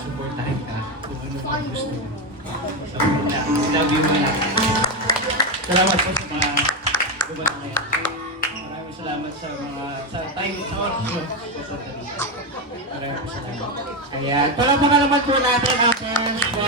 supportahin ka kung ano ang gusto mo. So, love you man. Salamat po sa mga gumana ngayon. Maraming salamat sa mga sa time sa oras nyo. Maraming salamat. Ayan. Palapakan naman po natin ang parents po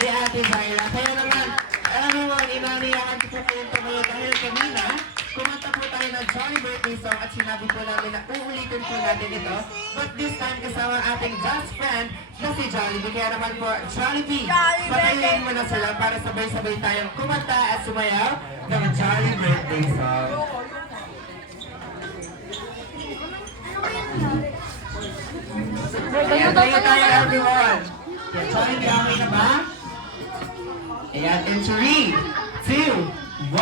ni Ate Zaira. Kaya naman, alam mo, inaniyakan ko po kayo tumayo dahil kanina, kumanta po tayo ng Jolly Birthday song at sinabi po namin na uulitin po natin ito. But this time, kasama ang ating best friend na si Jollibee. Kaya naman po, Jollibee, patayin mo na sila para sabay-sabay tayong kumanta at sumayaw ng Jolly Birthday song. Ayan, tayo everyone. Yan, Jollibee, okay na ba? Ayan, in 3, 2, 1.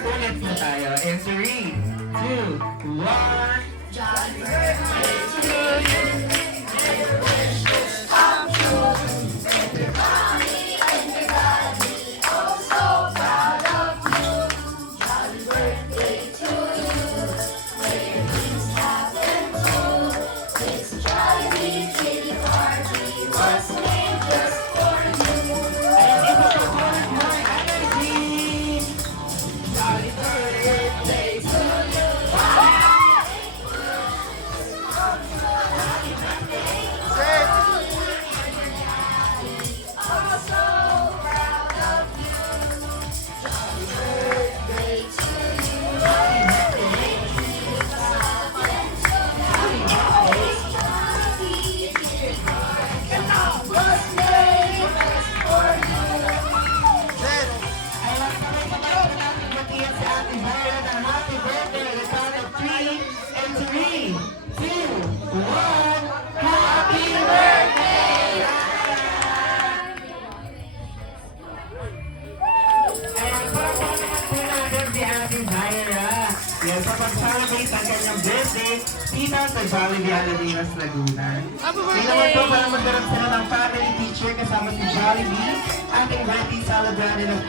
Ulit na tayo. In 3, 2, 1. Jolly birthday to you. May your wishes come true. With your mommy and your daddy, oh so proud of you. Jolly birthday to you. May your dreams happen too. This Jollibee kitty party was made just for you. And if you want more energy, Jolly birthday to you. Yes, sa pag-celebrate ang kanyang birthday, dito sa Jollibee Aladinas, Laguna. Hindi naman po para magkaroon sila ng family picture kasama si Jollibee, ating birthday celebrant